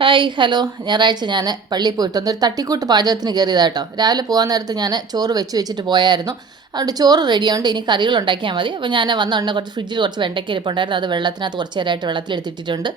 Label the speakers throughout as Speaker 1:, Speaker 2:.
Speaker 1: Hi hello. ഞായറാഴ്ച ഞാൻ പള്ളിയിൽ പോയിട്ട് ഒരു തട്ടിക്കൂട്ട് പാചകത്തിന് കയറിയതാട്ടോ. രാവിലെ പോകാൻ നേരത്ത് ഞാൻ ചോറ് വെച്ച് വെച്ചിട്ട് പോയായിരുന്നു. അതുകൊണ്ട് ചോറ് റെഡിയുണ്ട് ഇനി കറികൾ ഉണ്ടാക്കിയാൽ മതി. അപ്പോൾ ഞാൻ വന്ന ഉടനെ കുറച്ച് ഫ്രിഡ്ജിൽ കുറച്ച് വെണ്ടയ്ക്ക ഇരിപ്പുണ്ടായിരുന്നു. അത് വെള്ളത്തിനകത്ത് കുറച്ച് നേരമായിട്ട് വെള്ളത്തിലെടുത്തിട്ടുണ്ട്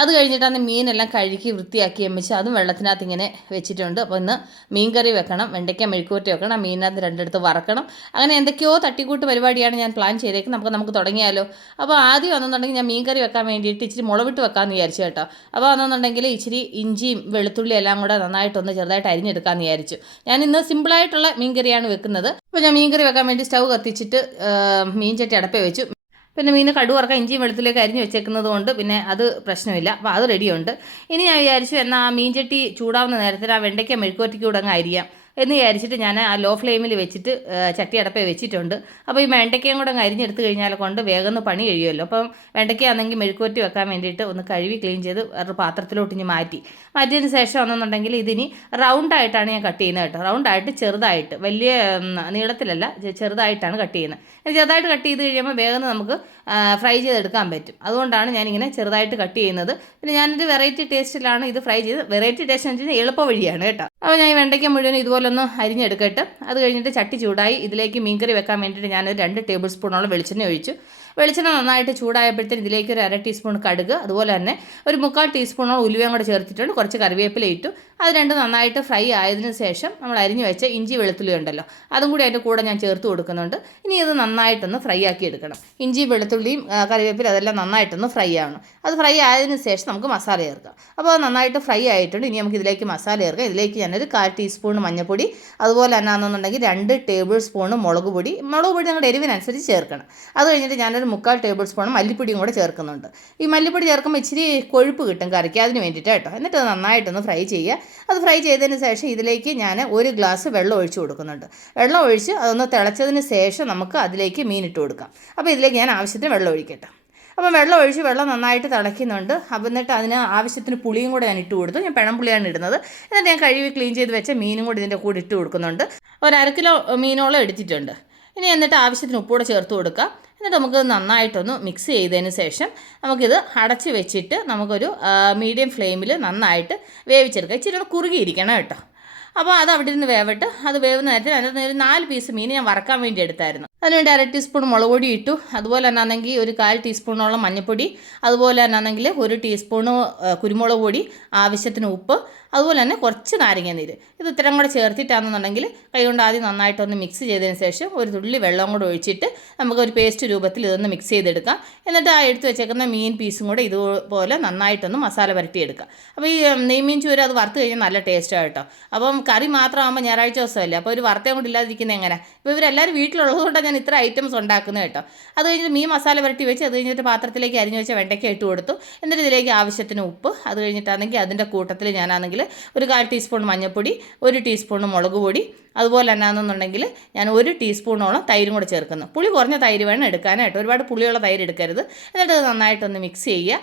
Speaker 1: അത് കഴിഞ്ഞിട്ടാണ് മീനെല്ലാം കഴുകി വൃത്തിയാക്കി എമ്മിച്ച് അതും വെള്ളത്തിനകത്ത് ഇങ്ങനെ വെച്ചിട്ടുണ്ട്. അപ്പോൾ ഇന്ന് മീൻ കറി വെക്കണം വെണ്ടയ്ക്ക മെഴുക്കൂറ്റി വെക്കണം ആ മീനിനകത്ത് രണ്ടിടത്ത് വറക്കണം. അങ്ങനെ എന്തൊക്കെയോ തട്ടിക്കൂട്ട് പരിപാടിയാണ് ഞാൻ പ്ലാൻ ചെയ്തേക്കുന്നത്. നമുക്ക് നമുക്ക് തുടങ്ങിയാലോ. അപ്പോൾ ആദ്യം വന്നെന്നുണ്ടെങ്കിൽ ഞാൻ മീൻ കറി വെക്കാൻ വേണ്ടിയിട്ട് ഇച്ചിരി മുളവിട്ട് വെക്കാമെന്ന് വിചാരിച്ചു കേട്ടോ. അപ്പോൾ വന്നെന്നുണ്ടെങ്കിൽ ഇച്ചിരി ഇഞ്ചിയും വെളുത്തുള്ളി എല്ലാം കൂടെ നന്നായിട്ടൊന്ന് ചെറുതായിട്ട് അരിഞ്ഞെടുക്കാമെന്ന് വിചാരിച്ചു. ഞാൻ ഇന്ന് സിമ്പിളായിട്ടുള്ള മീൻകറിയാണ് വെക്കുന്നത്. അപ്പോൾ ഞാൻ മീൻകറി വെക്കാൻ വേണ്ടി സ്റ്റൗ കത്തിച്ചിട്ട് മീൻചട്ടി മീൻ അടപ്പേ വെച്ചു. പിന്നെ മീൻ കടു വറക്കാൻ ഇഞ്ചിയും വെളുത്തുള്ളിയൊക്കെ അരിഞ്ഞ് വെച്ചേക്കുന്നത് കൊണ്ട് പിന്നെ അത് പ്രശ്നമില്ല. അപ്പോൾ അത് റെഡിയുണ്ട് ഇനി ഞാൻ വിചാരിച്ചു എന്നാൽ ആ മീൻചട്ടി ചൂടാവുന്ന നേരത്തിൽ ആ വെണ്ടയ്ക്ക മെഴുക്കുവറ്റിക്കൂടെ കൂടെ അങ്ങ് അരിയാം. എന്ന് വിചാരിച്ചിട്ട് ഞാൻ ആ ലോ ഫ്ലെയിമിൽ വെച്ചിട്ട് ചട്ടി അടപ്പേ വെച്ചിട്ടുണ്ട്. അപ്പോൾ ഈ വെണ്ടയ്ക്കയും കൂടെ അങ്ങ് അരിഞ്ഞെടുത്ത് കഴിഞ്ഞാൽ കൊണ്ട് വേഗം ഒന്ന് പണി കഴിയുമല്ലോ. അപ്പം വെണ്ടയ്ക്കയാണെങ്കിൽ മെഴുക്കുവറ്റി വെക്കാൻ വേണ്ടിയിട്ട് ഒന്ന് കഴുകി ക്ലീൻ ചെയ്ത് വേറൊരു പാത്രത്തിലോട്ട് ഇനി മാറ്റി. മാറ്റിയതിന് ശേഷം ഒന്നെന്നുണ്ടെങ്കിൽ ഇതിനി റൗണ്ടായിട്ടാണ് ഞാൻ കട്ട് ചെയ്യുന്നത് കേട്ടോ. റൗണ്ടായിട്ട് ചെറുതായിട്ട് വലിയ നീളത്തിലല്ല ചെറുതായിട്ടാണ് കട്ട് ചെയ്യുന്നത്. ചെറുതായിട്ട് കട്ട് ചെയ്ത് കഴിയുമ്പോൾ വേഗം നമുക്ക് ഫ്രൈ ചെയ്തെടുക്കാൻ പറ്റും. അതുകൊണ്ടാണ് ഞാനിങ്ങനെ ചെറുതായിട്ട് കട്ട് ചെയ്യുന്നത്. പിന്നെ ഞാനൊരു വെറൈറ്റി ടേസ്റ്റിലാണ് ഇത് ഫ്രൈ ചെയ്ത് വെറൈറ്റി ടേസ്റ്റ് എന്ന് വെച്ചാൽ എളുപ്പ വഴിയാണ് കേട്ടോ. അപ്പോൾ ഞാൻ വെണ്ടയ്ക്ക മുഴുവൻ ഇതുപോലൊന്ന് അരിഞ്ഞെടുക്കട്ടെ. അത് കഴിഞ്ഞിട്ട് ചട്ടി ചൂടായി ഇതിലേക്ക് മീൻകറി വെക്കാൻ വേണ്ടിയിട്ട് ഞാനൊരു രണ്ട് ടേബിൾ സ്പൂണോളം വെളിച്ചെണ്ണ ഒഴിച്ചു. വെളിച്ചെണ്ണ നന്നായിട്ട് ചൂടായപ്പോഴത്തേന് ഇതിലേക്ക് ഒരു അര ടീസ്പൂൺ കടുക് അതുപോലെ തന്നെ ഒരു മുക്കാൽ ടീസ്പൂണോളം ഉലുവയും കൂടെ ചേർത്തിട്ടുണ്ട്. കുറച്ച് കറിവേപ്പില ഇട്ടു. അത് രണ്ട് നന്നായിട്ട് ഫ്രൈ ആയതിന് ശേഷം നമ്മൾ അരിഞ്ഞു വെച്ച ഇഞ്ചി വെളുത്തുള്ളി ഉണ്ടല്ലോ അതും കൂടി അതിന്റെ കൂടെ ഞാൻ ചേർത്ത് കൊടുക്കുന്നുണ്ട്. ഇനി ഇത് നന്നായിട്ടൊന്ന് ഫ്രൈ ആക്കി എടുക്കണം. ഇഞ്ചി വെളുത്തുള്ളിയും കറിവേപ്പില അതെല്ലാം നന്നായിട്ടൊന്ന് ഫ്രൈ ആവണം അത് ഫ്രൈ ആയതിനു ശേഷം നമുക്ക് മസാല ചേർക്കാം. അപ്പോൾ അത് നന്നായിട്ട് ഫ്രൈ ആയിട്ടുണ്ട്. ഇനി നമുക്ക് ഇതിലേക്ക് മസാല ചേർക്കാം. ഇതിലേക്ക് ഞാനൊരു കാൽ ടീസ്പൂൺ മഞ്ഞൾപ്പൊടി അതുപോലെ തന്നെ ആണെന്നുണ്ടെങ്കിൽ രണ്ട് ടേബിൾ സ്പൂൺ മുളക് പൊടി. മുളക് പൊടി നിങ്ങളുടെ എരിവിനനുസരിച്ച് ചേർക്കണം. അത് കഴിഞ്ഞിട്ട് ഞാനൊരു മുക്കാൽ ടേബിൾ സ്പൂൺ മല്ലിപ്പൊടിയും കൂടെ ചേർക്കുന്നുണ്ട്. ഈ മല്ലിപ്പൊടി ചേർക്കുമ്പോൾ ഇച്ചിരി കൊഴുപ്പ് കിട്ടും കറിക്ക് അതിന് വേണ്ടിയിട്ട് കേട്ടോ. എന്നിട്ട് നന്നായിട്ടൊന്ന് ഫ്രൈ ചെയ്യുക. അത് ഫ്രൈ ചെയ്തതിന് ശേഷം ഇതിലേക്ക് ഞാൻ ഒരു ഗ്ലാസ് വെള്ളം ഒഴിച്ച് കൊടുക്കുന്നുണ്ട്. വെള്ളം ഒഴിച്ച് അതൊന്ന് തിളച്ചതിന് ശേഷം നമുക്ക് അതിലേക്ക് മീൻ ഇട്ട് കൊടുക്കാം. അപ്പോൾ ഇതിലേക്ക് ഞാൻ ആവശ്യത്തിന് വെള്ളം ഒഴിക്കട്ടെ. അപ്പം വെള്ളം ഒഴിച്ച് വെള്ളം നന്നായിട്ട് തിളയ്ക്കുന്നുണ്ട്. അപ്പം എന്നിട്ട് അതിന് ആവശ്യത്തിന് പുളിയും കൂടെ ഞാൻ ഇട്ട് കൊടുത്തു. ഞാൻ പഴംപുളിയാണ് ഇടുന്നത്. എന്നിട്ട് ഞാൻ കഴുകി ക്ലീൻ ചെയ്ത് വെച്ച മീനും കൂടി ഇതിന്റെ കൂടെ ഇട്ട് കൊടുക്കുന്നുണ്ട്. ഒരു അര കിലോ മീനോളം എടുത്തിട്ടുണ്ട്. ഇനി എന്നിട്ട് ആവശ്യത്തിന് ഉപ്പൂടെ ചേർത്ത് കൊടുക്കുക എന്നിട്ട് നമുക്ക് നന്നായിട്ടൊന്ന് മിക്സ് ചെയ്തതിന് ശേഷം നമുക്കിത് അടച്ച് വെച്ചിട്ട് നമുക്കൊരു മീഡിയം ഫ്ലെയിമിൽ നന്നായിട്ട് വേവിച്ചെടുക്കുക ഇച്ചിരി കുറുകിയിരിക്കണം കേട്ടോ. അപ്പോൾ അത് അവിടെ നിന്ന് വേവട്ട് അത് വേവുന്ന നേരത്തിൽ അതിനകത്ത് ഒരു നാല് പീസ് മീൻ ഞാൻ വറക്കാൻ വേണ്ടി എടുത്തായിരുന്നു. അതിനുവേണ്ടി അര ടീസ്പൂൺ മുളക് പൊടി ഇട്ടു. അതുപോലെ തന്നെ ആണെങ്കിൽ ഒരു കാൽ ടീസ്പൂണോളം മഞ്ഞൾപ്പൊടി. അതുപോലെ തന്നെ ആണെങ്കിൽ ഒരു ടീസ്പൂണ് കുരുമുളക് പൊടി ആവശ്യത്തിന് ഉപ്പ്. അതുപോലെ തന്നെ കുറച്ച് നാരങ്ങ നീര്. ഇത് ഇത്രയും കൂടെ ചേർത്തിട്ടാണെന്നുണ്ടെങ്കിൽ കൈകൊണ്ട് ആദ്യം നന്നായിട്ടൊന്ന് മിക്സ് ചെയ്തതിന് ശേഷം ഒരു തുള്ളി വെള്ളം കൂടെ ഒഴിച്ചിട്ട് നമുക്ക് ഒരു പേസ്റ്റ് രൂപത്തിൽ ഇതൊന്ന് മിക്സ് ചെയ്തെടുക്കാം. എന്നിട്ട് ആ എടുത്ത് വെച്ചേക്കുന്ന മീൻ പീസും കൂടെ ഇതുപോലെ നന്നായിട്ടൊന്ന് മസാല പുരട്ടിയെടുക്കാം അപ്പോൾ ഈ നെയ്മീൻ ചൂര അത് വറുത്ത് കഴിഞ്ഞാൽ നല്ല ടേസ്റ്റാണ് കേട്ടോ. അപ്പം കറി മാത്രമാകുമ്പോൾ ഞായറാഴ്ച ദിവസമല്ലേ? അപ്പോൾ ഒരു വറുത്തേം കൂടി ഇല്ലാതിരിക്കുന്നത് എങ്ങനെ? ഇപ്പോൾ ഇവരെല്ലാവരും വീട്ടിലുള്ളത് കൊണ്ടാണ് ഞാൻ ഇത്ര ഐറ്റംസ് ഉണ്ടാക്കുന്നത് കേട്ടോ. അത് കഴിഞ്ഞിട്ട് മീൻ മസാല പുരട്ടി വെച്ച് അത് കഴിഞ്ഞിട്ട് പാത്രത്തിലേക്ക് അരിഞ്ഞു വെച്ച വെണ്ടയ്ക്ക ഇട്ട് കൊടുത്തു. എന്നിട്ട് ഇതിലേക്ക് ആവശ്യത്തിന് ഉപ്പ് അത് കഴിഞ്ഞിട്ടാണെങ്കിൽ അതിന്റെ കൂട്ടത്തിൽ ഞാനാണെങ്കിൽ ഒരു കാൽ ടീസ്പൂൺ മഞ്ഞൾപ്പൊടി ഒരു ടീസ്പൂൺ മുളക് പൊടി അതുപോലെ എന്നാണെന്നുണ്ടെങ്കിൽ ഞാൻ ഒരു ടീസ്പൂണോളം തൈരും കൂടെ ചേർക്കുന്നു. പുളി കുറഞ്ഞ തൈര് വേണം എടുക്കാനായിട്ട്. ഒരുപാട് പുളിയുള്ള തൈര് എടുക്കരുത്. എന്നിട്ട് അത് നന്നായിട്ടൊന്ന് മിക്സ് ചെയ്യുക.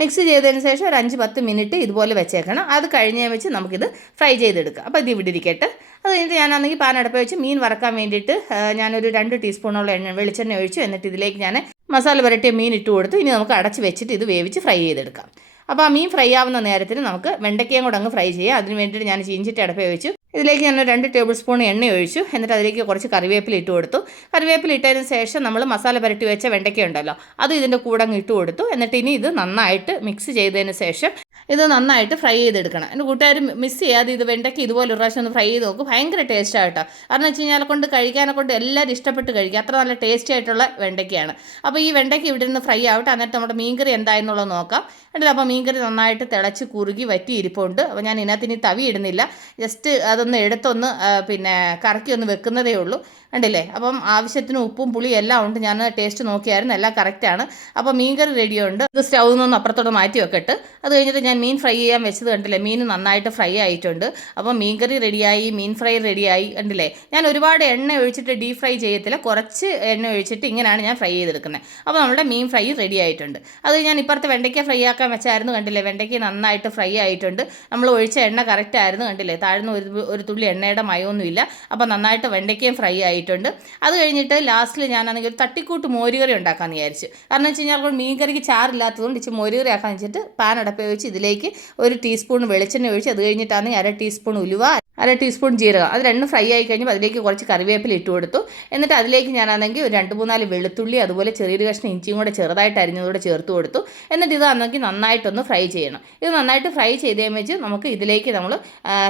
Speaker 1: മിക്സ് ചെയ്തതിന് ശേഷം ഒരു അഞ്ച് പത്ത് മിനിറ്റ് ഇതുപോലെ വെച്ചേക്കണം. അത് കഴിഞ്ഞ് വെച്ച് നമുക്കിത് ഫ്രൈ ചെയ്തെടുക്കാം. അപ്പോൾ ഇത് ഇവിടെ ഇരിക്കട്ടെ. അത് കഴിഞ്ഞിട്ട് ഞാനാണെങ്കിൽ പാൻ അടുപ്പ് വെച്ച് മീൻ വറക്കാൻ വേണ്ടിയിട്ട് ഞാനൊരു രണ്ട് ടീസ്പൂണോളം എണ്ണ വെളിച്ചെണ്ണ ഒഴിച്ചു. എന്നിട്ട് ഇതിലേക്ക് ഞാൻ മസാല പുരട്ടിയ മീൻ ഇട്ട് കൊടുത്ത് ഇനി നമുക്ക് അടച്ച് വെച്ചിട്ട് ഇത് വേവിച്ച് ഫ്രൈ ചെയ്തെടുക്കാം. അപ്പോൾ ആ മീൻ ഫ്രൈ ആവുന്ന നേരത്തിന് നമുക്ക് വെണ്ടയ്ക്കയും കൂടെ അങ്ങ് ഫ്രൈ ചെയ്യാം. അതിന് വേണ്ടിയിട്ട് ഞാൻ ചീഞ്ചിട്ട് അടപ്പ് വെച്ചു. ഇതിലേക്ക് ഞാൻ രണ്ട് ടേബിൾ സ്പൂൺ എണ്ണ ഒഴിച്ചു. എന്നിട്ട് അതിലേക്ക് കുറച്ച് കറിവേപ്പില ഇട്ട് കൊടുത്തു. കറിവേപ്പില ഇട്ടതിന് ശേഷം നമ്മൾ മസാല പുരട്ടി വെച്ച വെണ്ടയ്ക്ക ഉണ്ടല്ലോ അത് ഇതിന്റെ കൂടെ അങ്ങ് ഇട്ട് കൊടുത്തു. എന്നിട്ട് ഇനി ഇത് നന്നായിട്ട് മിക്സ് ചെയ്തതിന് ശേഷം ഇത് നന്നായിട്ട് ഫ്രൈ ചെയ്തെടുക്കണം. എന്റെ കൂട്ടുകാർ മിസ് ചെയ്യാതെ ഇത് വെണ്ടയ്ക്ക് ഇതുപോലെ ഒരു പ്രാവശ്യം ഒന്ന് ഫ്രൈ ചെയ്ത് നോക്കും. ഭയങ്കര ടേസ്റ്റ് ആയിട്ടോ കാരണം വെച്ച് കഴിഞ്ഞാൽ കൊണ്ട് കഴിക്കാനെ കൊണ്ട് എല്ലാവരും ഇഷ്ടപ്പെട്ട് കഴിക്കുക അത്ര നല്ല ടേസ്റ്റി ആയിട്ടുള്ള വെണ്ടയ്ക്കയാണ്. അപ്പോൾ ഈ വെണ്ടയ്ക്ക് ഇവിടെ നിന്ന് ഫ്രൈ ആവട്ടെ. എന്നിട്ട് നമ്മുടെ മീൻകറി എന്തായെന്നുള്ളത് നോക്കാം. എന്നിട്ട് അപ്പോൾ മീൻകറി നന്നായിട്ട് തിളച്ച് കുറുകി വറ്റി ഇരിപ്പുണ്ട്. അപ്പോൾ ഞാൻ ഇതിനകത്ത് ഇനി തവി ഇടുന്നില്ല ജസ്റ്റ് അതൊന്ന് എടുത്തൊന്ന് പിന്നെ കറക്കി ഒന്ന് വെക്കുന്നതേ ഉള്ളൂ. കണ്ടില്ലേ? അപ്പം ആവശ്യത്തിന് ഉപ്പും പുളിയും എല്ലാം ഉണ്ട്. ഞാൻ ടേസ്റ്റ് നോക്കിയായിരുന്നു. എല്ലാം കറക്റ്റാണ് അപ്പോൾ മീൻകറി റെഡിയുണ്ട് ഇത് സ്റ്റൗവിൽ നിന്ന് അപ്പുറത്തോട്ട് മാറ്റി വെക്കട്ട്. അത് കഴിഞ്ഞിട്ട് ഞാൻ മീൻ ഫ്രൈ ചെയ്യാൻ വെച്ചത് കണ്ടില്ലേ? മീൻ നന്നായിട്ട് ഫ്രൈ ആയിട്ടുണ്ട്. അപ്പോൾ മീൻകറി റെഡിയായി മീൻ ഫ്രൈ റെഡിയായി കണ്ടില്ലേ? ഞാൻ ഒരുപാട് എണ്ണ ഒഴിച്ചിട്ട് ഡീപ് ഫ്രൈ ചെയ്യത്തില്ല. കുറച്ച് എണ്ണ ഒഴിച്ചിട്ട് ഇങ്ങനെയാണ് ഞാൻ ഫ്രൈ ചെയ്തെടുക്കുന്നത്. അപ്പോൾ നമ്മുടെ മീൻ ഫ്രൈ റെഡി ആയിട്ടുണ്ട്. അത് ഞാൻ ഇപ്പുറത്തെ വെണ്ടയ്ക്ക ഫ്രൈ ആക്കാൻ വെച്ചായിരുന്നു കണ്ടില്ലേ? വെണ്ടയ്ക്ക നന്നായിട്ട് ഫ്രൈ ആയിട്ടുണ്ട്. നമ്മൾ ഒഴിച്ച എണ്ണ കറക്റ്റ് ആയിരുന്നു കണ്ടില്ലേ? താഴ്ന്ന ഒരു ഒരു തുള്ളി എണ്ണയുടെ മയമൊന്നുമില്ല. അപ്പോൾ നന്നായിട്ട് വെണ്ടയ്ക്കയും ഫ്രൈ ആയിട്ടുണ്ട്. അത് കഴിഞ്ഞിട്ട് ലാസ്റ്റിൽ ഞാനാണെങ്കിൽ ഒരു തട്ടിക്കൂട്ട് മോരുകറി ഉണ്ടാക്കാൻ വിചാരിച്ചു. കാരണം വെച്ച് കഴിഞ്ഞാൽ മീൻ കറിക്ക് ചാറില്ലാത്തതുകൊണ്ട് ഇച്ചിരി മോരുകറി ആക്കാൻ വെച്ചിട്ട് പാൻ അടപ്പ് വെച്ച് ഇതിലേക്ക് ഒരു ടീസ്പൂൺ വെളിച്ചെണ്ണ ഒഴിച്ച് അത് കഴിഞ്ഞിട്ടാണെങ്കിൽ അര ടീസ്പൂൺ ഉലുവ അര ടീസ്പൂൺ ജീരകം. അത് രണ്ടും ഫ്രൈ ആയി കഴിഞ്ഞപ്പോൾ അതിലേക്ക് കുറച്ച് കറിവേപ്പില ഇട്ട് കൊടുത്തു. എന്നിട്ട് അതിലേക്ക് ഞാനാണെങ്കിൽ ഒരു രണ്ട് മൂന്നാൽ വെളുത്തുള്ളി അതുപോലെ ചെറിയൊരു കഷ്ണം ഇഞ്ചിയും കൂടെ ചെറുതായിട്ട് അരിഞ്ഞതുകൂടെ ചേർത്ത് കൊടുത്തു. എന്നിട്ട് ഇതാണെങ്കിൽ നന്നായിട്ടൊന്ന് ഫ്രൈ ചെയ്യണം. ഇത് നന്നായിട്ട് ഫ്രൈ ചെയ്ത് കഴിഞ്ഞ് നമുക്ക് ഇതിലേക്ക് നമ്മൾ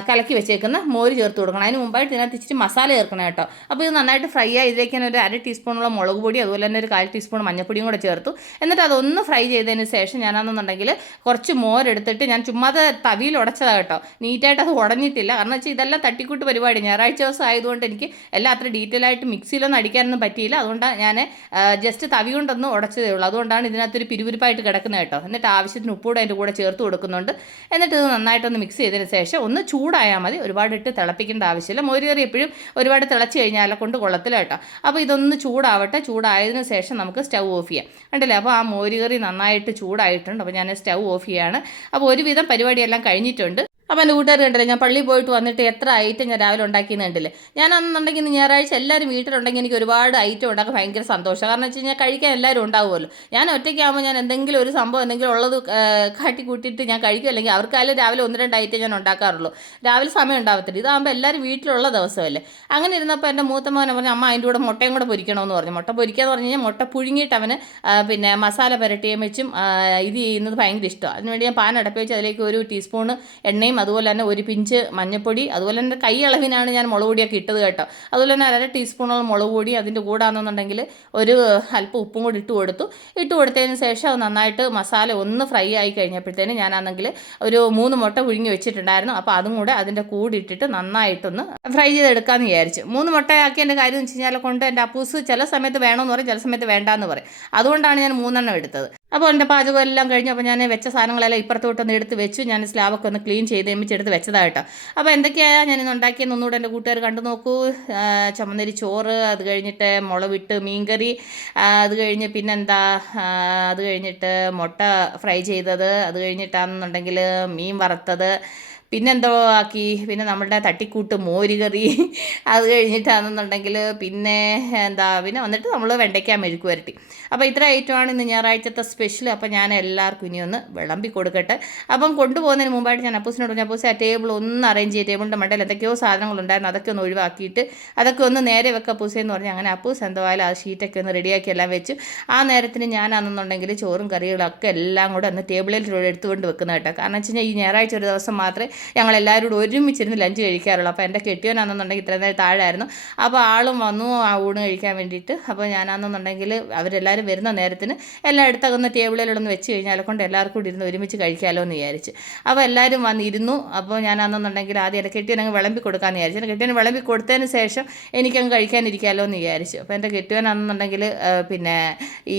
Speaker 1: കലക്കി വെച്ചേക്കുന്ന മോര് ചേർത്ത് കൊടുക്കണം. അതിന് മുമ്പായിട്ട് ഇതിനകത്ത് ഇച്ചിരി മസാല ചേർക്കണം കേട്ടോ. അപ്പോൾ ഇത് നന്നായിട്ട് ഫ്രൈ ആയി ഇതിലേക്ക് ഞാൻ ഒരു അര ടീസ്പൂണുള്ള മുളക് പൊടി അതുപോലെ തന്നെ ഒരു കാൽ ടീസ്പൂൺ മഞ്ഞൾപ്പൊടിയും കൂടെ ചേർത്തു. എന്നിട്ട് അതൊന്ന് ഫ്രൈ ചെയ്തതിന് ശേഷം ഞാനാണെന്നുണ്ടെങ്കിൽ കുറച്ച് മോരെടുത്തിട്ട് ഞാൻ ചുമ്മാതെ തവിയിൽ ഉടച്ചതാണ് കേട്ടോ. നീറ്റായിട്ട് അത് ഉടഞ്ഞിട്ടില്ല. കാരണം വെച്ചാൽ ഇതെല്ലാം തട്ടിക്കൂട്ട് പരിപാടി. ഞായറാഴ്ച ദിവസം ആയതുകൊണ്ട് എനിക്ക് എല്ലാം അത്ര ഡീറ്റെയിൽ ആയിട്ട് മിക്സിയിലൊന്നും അടിക്കാനൊന്നും പറ്റിയില്ല. അതുകൊണ്ടാണ് ഞാൻ ജസ്റ്റ് തവി കൊണ്ടൊന്ന് ഉടച്ചതേ ഉള്ളൂ. അതുകൊണ്ടാണ് ഇതിനകത്തൊരു പിരിവിരിപ്പായിട്ട് കിടക്കുന്നത് കേട്ടോ. എന്നിട്ട് ആവശ്യത്തിന് ഉപ്പൂടെ അതിന്റെ കൂടെ ചേർത്ത് കൊടുക്കുന്നുണ്ട്. എന്നിട്ട് ഇത് നന്നായിട്ടൊന്ന് മിക്സ് ചെയ്തതിന് ശേഷം ഒന്ന് ചൂടായാൽ മതി. ഒരുപാട് ഇട്ട് തിളപ്പിക്കേണ്ട ആവശ്യമില്ല. മോര് കറി എപ്പോഴും ഒരുപാട് തിളച്ച് കഴിഞ്ഞാൽ കൊണ്ട് കൊള്ളത്തില്ല കേട്ടോ. അപ്പോൾ ഇതൊന്ന് ചൂടാവട്ടെ. ചൂടായതിനു ശേഷം നമുക്ക് സ്റ്റൗ ഓഫ് ചെയ്യാം. കണ്ടില്ലേ? അപ്പോൾ ആ മോര് കറി നന്നായിട്ട് ചൂടായിട്ടുണ്ട്. അപ്പോൾ ഞാൻ സ്റ്റൗ ഓഫ് ചെയ്യാണ്. അപ്പോൾ ഒരുവിധം പരിപാടിയെല്ലാം കഴിഞ്ഞിട്ടുണ്ട്. അപ്പോൾ എന്റെ കൂട്ടുകാർ കണ്ടില്ലേ ഞാൻ പള്ളിയിൽ പോയിട്ട് വന്നിട്ട് എത്ര ഐറ്റം ഞാൻ രാവിലെ ഉണ്ടാക്കിയെന്ന് കണ്ടില്ലേ? ഞാൻ അന്നുണ്ടെങ്കിൽ ഇന്ന് ഞായറാഴ്ച എല്ലാവരും വീട്ടിലുണ്ടെങ്കിൽ എനിക്ക് ഒരുപാട് ഐറ്റം ഉണ്ടാക്കാൻ ഭയങ്കര സന്തോഷം കാരണം വെച്ച് കഴിഞ്ഞാൽ കഴിക്കാൻ എല്ലാവരും ഉണ്ടാവുമല്ലോ. ഞാൻ ഒറ്റയ്ക്കാകുമ്പോൾ ഞാൻ എന്തെങ്കിലും ഒരു സംഭവം എന്തെങ്കിലും ഉള്ളത് കാട്ടി കൂട്ടിയിട്ട് ഞാൻ കഴിക്കും. അല്ലെങ്കിൽ അവർക്കായാലും രാവിലെ ഒന്ന് രണ്ട് ഐറ്റം ഞാൻ ഉണ്ടാക്കാറുള്ളൂ. രാവിലെ സമയം ഉണ്ടാവത്തില്ല. ഇതാകുമ്പോൾ എല്ലാവരും വീട്ടിലുള്ള ദിവസമല്ലേ. അങ്ങനെ ഇരുന്നപ്പോൾ എന്റെ മൂത്ത മോനെ പറഞ്ഞു അമ്മ അതിന്റെ കൂടെ മുട്ടയും കൂടെ പൊരിക്കണമെന്ന് പറഞ്ഞു. മുട്ട പൊരിക്കാന്ന് പറഞ്ഞു കഴിഞ്ഞാൽ മുട്ട പുഴുങ്ങിയിട്ട് അവന് പിന്നെ മസാല പുരട്ടിയും വെച്ചും ഇത് ചെയ്യുന്നത് ഭയങ്കര ഇഷ്ടമാണ്. അതിനുവേണ്ടി ഞാൻ പാൻ അടപ്പി വെച്ച് അതിലേക്ക് ഒരു ടീസ്പൂൺ എണ്ണയും അതുപോലെ തന്നെ ഒരു പിഞ്ച് മഞ്ഞൾപ്പൊടി അതുപോലെ തന്നെ കൈ അളവിനാണ് ഞാൻ മുളക് പൊടിയൊക്കെ ഇട്ടത് കേട്ടോ. അതുപോലെ തന്നെ അര ടീസ്പൂണോളം മുളക് പൊടി അതിന്റെ കൂടാണെന്നുണ്ടെങ്കിൽ ഒരു അല്പം ഉപ്പും കൂടി ഇട്ട് കൊടുത്തു. ഇട്ട് കൊടുത്തതിന് ശേഷം അത് നന്നായിട്ട് മസാല ഒന്ന് ഫ്രൈ ആയി കഴിഞ്ഞപ്പോഴത്തേന് ഞാനാണെങ്കിൽ ഒരു മൂന്ന് മുട്ട പുഴുങ്ങി വെച്ചിട്ടുണ്ടായിരുന്നു. അപ്പോൾ അതും കൂടെ അതിന്റെ കൂടെ ഇട്ടിട്ട് നന്നായിട്ടൊന്ന് ഫ്രൈ ചെയ്തെടുക്കാമെന്ന് വിചാരിച്ചു. മൂന്ന് മുട്ടയാക്കിയതിന്റെ കാര്യം എന്ന് വെച്ച് കഴിഞ്ഞാൽ കൊണ്ട് എന്റെ അപ്പൂസ് ചില സമയത്ത് വേണമെന്ന് പറയും ചില സമയത്ത് വേണ്ടാന്ന് പറയും. അതുകൊണ്ടാണ് ഞാൻ മൂന്നെണ്ണം എടുത്തത്. അപ്പോൾ എന്റെ പാചകം എല്ലാം കഴിഞ്ഞു അപ്പോൾ ഞാൻ വെച്ച സാധനങ്ങളെല്ലാം ഇപ്പുറത്തോട്ടൊന്ന് എടുത്ത് വെച്ചു. ഞാൻ സ്ലാബൊക്കെ ഒന്ന് ക്ലീൻ ചെയ്ത് എടുത്ത് വെച്ചതായിട്ടോ അപ്പോൾ എന്തൊക്കെയാ ഞാൻ ഇന്ന് ഉണ്ടാക്കിയെന്ന് ഒന്നുകൂടെ എന്റെ കൂട്ടുകാർ കണ്ടു നോക്കൂ. ചമ്മന്തിരി ചോറ് അത് കഴിഞ്ഞിട്ട് മുളവിട്ട് മീൻകറി അത് കഴിഞ്ഞ് പിന്നെന്താ അത് കഴിഞ്ഞിട്ട് മുട്ട ഫ്രൈ ചെയ്തത് അത് കഴിഞ്ഞിട്ടാണെന്നുണ്ടെങ്കിൽ മീൻ വറുത്തത് പിന്നെന്തോ ആക്കി. പിന്നെ നമ്മളുടെ തട്ടിക്കൂട്ട് മോരുകറി. അത് കഴിഞ്ഞിട്ടാണെന്നുണ്ടെങ്കിൽ പിന്നെ എന്താ പിന്നെ വന്നിട്ട് നമ്മൾ വെണ്ടയ്ക്ക മെഴുക്ക് വരട്ടി. അപ്പോൾ ഇത്ര ഐറ്റമാണ് ഇന്ന് ഞായറാഴ്ചത്തെ സ്പെഷ്യൽ അപ്പോൾ ഞാൻ എല്ലാവർക്കും ഇനി ഒന്ന് വിളമ്പി കൊടുക്കട്ടെ. അപ്പം കൊണ്ടുപോകുന്നതിന് മുമ്പായിട്ട് ഞാൻ അപ്പൂസിനോട് പറഞ്ഞു അപ്പൂസ് ആ ടേബിൾ ഒന്ന് അറേഞ്ച് ചെയ്ത് ടേബിളിന്റെ മണ്ടയിൽ എന്തൊക്കെയോ സാധനങ്ങളുണ്ടായിരുന്നു. അതൊക്കെ ഒന്ന് ഒഴിവാക്കിയിട്ട് അതൊക്കെ ഒന്ന് നേരെ വെക്കുക അപ്പൂസേ എന്ന് പറഞ്ഞ് അങ്ങനെ അപ്പൂസ് എന്തായാലും ആ ഷീറ്റൊക്കെ ഒന്ന് റെഡിയാക്കി എല്ലാം വെച്ചു. ആ നേരത്തിന് ഞാനാണെന്നുണ്ടെങ്കിൽ ചോറും കറികളൊക്കെ എല്ലാം കൂടെ ഒന്ന് ടേബിളിൽ എടുത്തുകൊണ്ട് വെക്കുന്നത് കേട്ടോ. കാരണം വെച്ച് കഴിഞ്ഞാൽ ഈ ഞായറാഴ്ച ഒരു ദിവസം മാത്രമേ ഞങ്ങൾ എല്ലാവരും കൂടെ ഒരുമിച്ചിരുന്ന് ലഞ്ച് കഴിക്കാറുള്ളൂ. അപ്പോൾ എന്റെ കെട്ടിയവനാണെന്നുണ്ടെങ്കിൽ ഇത്ര നേരം താഴെയായിരുന്നു. അപ്പോൾ ആളും വന്നു ആ ഊണ് കഴിക്കാൻ വേണ്ടിയിട്ട്. അപ്പോൾ ഞാനാണെന്നുണ്ടെങ്കിൽ അവരെല്ലാവരും വരുന്ന നേരത്തിന് എല്ലാം എടുത്തകുന്ന ടേബിളിലൊന്ന് വെച്ച് കഴിഞ്ഞാൽ കൊണ്ട് എല്ലാവർക്കും കൂടി ഇരുന്ന് ഒരുമിച്ച് കഴിക്കാമല്ലോ എന്ന് വിചാരിച്ച്. അപ്പോൾ എല്ലാവരും വന്നിരുന്നു. അപ്പോൾ ഞാനാണെന്നുണ്ടെങ്കിൽ ആദ്യം എന്റെ കെട്ടിയനങ്ങ് വിളമ്പി കൊടുക്കാമെന്ന് വിചാരിച്ചു. എന്റെ കെട്ടിയന് വിളമ്പി കൊടുത്തതിന് ശേഷം എനിക്കങ്ങ് കഴിക്കാനിരിക്കാമല്ലോ എന്ന് വിചാരിച്ചു. അപ്പോൾ എന്റെ കെട്ടിയവനാണെന്നുണ്ടെങ്കിൽ പിന്നെ ഈ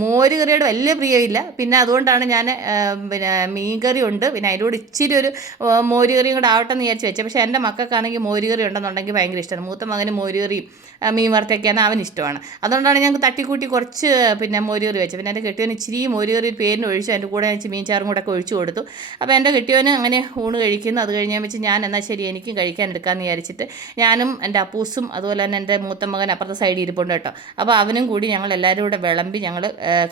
Speaker 1: മോര് കറിയോട് വലിയ പ്രിയമില്ല. പിന്നെ അതുകൊണ്ടാണ് ഞാൻ പിന്നെ മീൻ കറി ഉണ്ട് പിന്നെ അതിലൂടെ ഇച്ചിരി ഒരു ആ, മോര് കറിയും കൂടെ ആവട്ടെ എന്ന് വിചാരിച്ച് വെച്ചത് പക്ഷേ എന്റെ മക്കൾക്കാണെങ്കിൽ മോരുകറി ഉണ്ടെന്നുണ്ടെങ്കിൽ ഭയങ്കര ഇഷ്ടമാണ്. മൂത്ത മകന് മോരുകറിയും മീൻ വറുത്തൊക്കെയാണ് അവൻ ഇഷ്ടമാണ്. അതുകൊണ്ടാണ് ഞങ്ങൾക്ക് തട്ടിക്കൂട്ടി കുറച്ച് പിന്നെ മോരുകറി വെച്ചത് പിന്നെ എന്റെ കെട്ടിയവന് ഇച്ചിരി മോരുകറി പേരിന് ഒഴിച്ചു. എന്റെ കൂടെ വെച്ച് മീൻ ചാറും കൂടെ ഒക്കെ ഒഴിച്ചു കൊടുത്തു. അപ്പോൾ എന്റെ കെട്ടിയവന് അങ്ങനെ ഊണ് കഴിക്കുന്നു. അത് കഴിഞ്ഞാൽ വെച്ച് ഞാൻ എന്നാൽ ശരി എനിക്കും കഴിക്കാൻ എടുക്കാമെന്ന് വിചാരിച്ചിട്ട് ഞാനും എന്റെ അപ്പൂസും അതുപോലെ തന്നെ എന്റെ മൂത്ത മകൻ അപ്പുറത്തെ സൈഡിൽ ഇരിപ്പുണ്ട് കേട്ടോ. അപ്പോൾ അവനും കൂടി ഞങ്ങൾ എല്ലാവരും കൂടെ വിളമ്പി ഞങ്ങൾ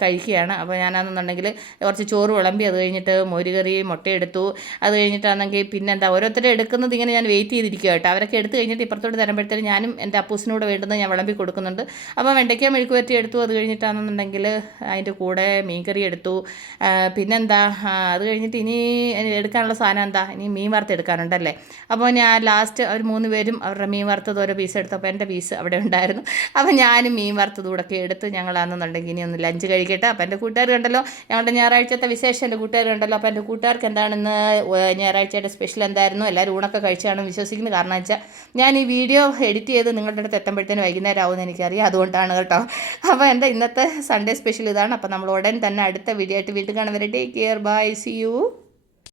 Speaker 1: കഴിക്കുകയാണ്. അപ്പോൾ ഞാനാണെന്നുണ്ടെങ്കിൽ കുറച്ച് ചോറ് വിളമ്പി അത് കഴിഞ്ഞിട്ട് മോരുകറി മുട്ടയെടുത്തു അത് കഴിഞ്ഞിട്ടാണെങ്കിൽ പിന്നെന്താ ഓരോരുത്തരും എടുക്കുന്നത് ഇങ്ങനെ ഞാൻ വെയിറ്റ് ചെയ്തിരിക്കുക കേട്ടോ. അവരൊക്കെ എടുത്ത് കഴിഞ്ഞിട്ട് ഇപ്പുറത്തോട്ട് തരുമ്പോഴത്തേനും ഞാനും എന്റെ അപ്പൂസിനോട് വേണ്ടുന്നത് ഞാൻ വിളമ്പി കൊടുക്കുന്നുണ്ട്. അപ്പോൾ വെണ്ടയ്ക്ക മെഴുക്ക് വരട്ടി എടുത്തു. അത് കഴിഞ്ഞിട്ടാണെന്നുണ്ടെങ്കിൽ അതിന്റെ കൂടെ മീൻകറി എടുത്തു. പിന്നെന്താ അത് കഴിഞ്ഞിട്ട് ഇനി എടുക്കാനുള്ള സാധനം എന്താ? ഇനി മീൻ വറുത്ത് എടുക്കാനുണ്ടല്ലേ? അപ്പോൾ ഞാൻ ലാസ്റ്റ് അവർ മൂന്ന് പേരും അവരുടെ മീൻ വറുത്തത് ഓരോ പീസ് എടുത്തു. അപ്പോൾ എന്റെ പീസ് അവിടെ ഉണ്ടായിരുന്നു. അപ്പോൾ ഞാനും മീൻ വറുത്തത് കൂടെ ഒക്കെ എടുത്ത് ഞങ്ങളാണെന്നുണ്ടെങ്കിൽ ഇനി ഒന്ന് ലഞ്ച് കഴിക്കട്ടെ. അപ്പോൾ എന്റെ കൂട്ടുകാർ കണ്ടല്ലോ ഞങ്ങളുടെ ഞായറാഴ്ചത്തെ വിശേഷം എന്റെ കൂട്ടുകാർ കണ്ടല്ലോ. അപ്പോൾ എന്റെ കൂട്ടുകാർക്ക് എന്താണെന്ന് ഏഹ് ഞായറാഴ്ചയുടെ സ്പെഷ്യൽ എന്തായിരുന്നു? എല്ലാവരും ഊണൊക്കെ കഴിച്ചാണ് വിശ്വസിക്കുന്നത് കാരണം വെച്ചാൽ ഞാൻ ഈ വീഡിയോ എഡിറ്റ് ചെയ്ത് നിങ്ങളുടെ അടുത്ത് എത്തുമ്പോഴത്തേനും വൈകുന്നേരം ആവുമെന്ന് എനിക്കറിയാം. അതുകൊണ്ടാണ് കേട്ടോ. അപ്പോൾ എന്റെ ഇന്നത്തെ സൺഡേ സ്പെഷ്യൽ ഇതാണ്. അപ്പോൾ നമ്മൾ ഉടൻ തന്നെ അടുത്ത വീഡിയോ ആയിട്ട് വീട്ടിൽ കാണുന്നവരെ take care bye see you